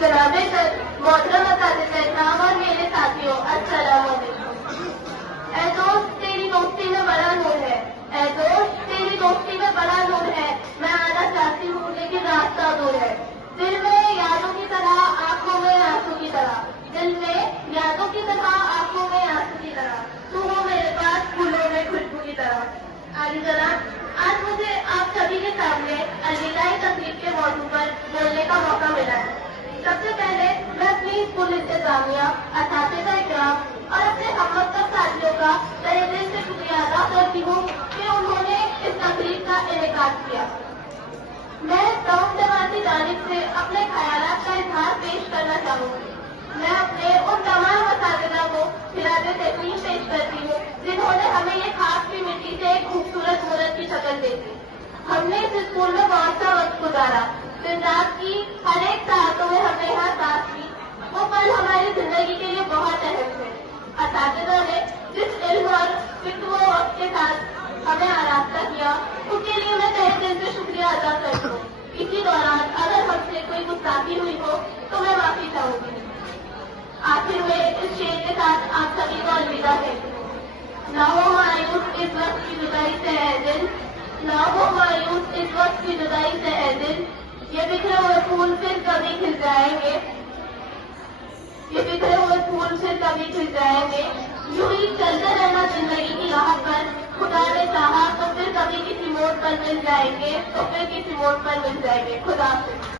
जनाब सर, मोहतरम असातिज़ इकराम और मेरे साथियों, अस्सलाम वालेकुम। ऐ दोस्त, तेरी दोस्ती में बड़ा नूर है। ऐ दोस्त, तेरी दोस्ती में बड़ा नूर है। मैं आना चाहती हूँ लेकिन रास्ता दूर है। दिल में यादों की तरह, आंखों में आंसू की तरह। दिल में यादों की तरह, आंखों में आंसू की तरह। तू हो मेरे पास फूलों में खुशबू की तरह। आगे जनाब, आज मुझे आप सभी के सामने अलविदाई तकलीफ के मौजू पर बोलने का मौका मिला है। सबसे पहले मैं अपनी स्कूल इंतजामिया, असातिज़ा इकराम और अपने हमवक्ता साथियों का तहे दिल से शुक्रिया अदा करती हूँ कि उन्होंने इस तकलीफ का इनेकाद किया। मैं टाउन जमात की जानिब से अपने ख्यालात का इजहार पेश करना चाहूँगी। मैं अपने उन तमाम असातिज़ा को खिलाफ़े तस्लीम पेश करती हूँ जिन्होंने हमें ये खास की मिट्टी से एक खूबसूरत मूरत की शक्ल दी थी। हमने इस स्कूल में बहुत सा वक्त गुजारा। दिन रात की हर एक सातों में हमने यहाँ साथ की। वो पल हमारी जिंदगी के लिए बहुत अहम थे। असातिज़ा ने जिस इल्म और फिक्र व वक्त के साथ हमें आरास्ता किया, उसके लिए मैं तहे दिल से शुक्रिया अदा करती हूँ। इसी दौरान अगर हमसे कोई गुस्ताखी हुई हो तो मैं माफी चाहूंगी। आखिर में इस शेर के साथ आप सभी को अलविदा कहती हूँ। ना हो मायूस इस वक्त की जुदाई से है दिल, ना हो मायूस इस वक्त की जुदाई से है दिल। ये बिखरे हुए फूल फिर कभी खिल जाएंगे, ये बिखरे हुए फूल फिर कभी खिल जाएंगे। यूं ही चलते रहना जिंदगी की राह पर, खुदा ने चाहा तो फिर कभी किसी मोड़ पर मिल जाएंगे, तो फिर किसी मोड़ पर मिल जाएंगे। खुदा हाफिज़।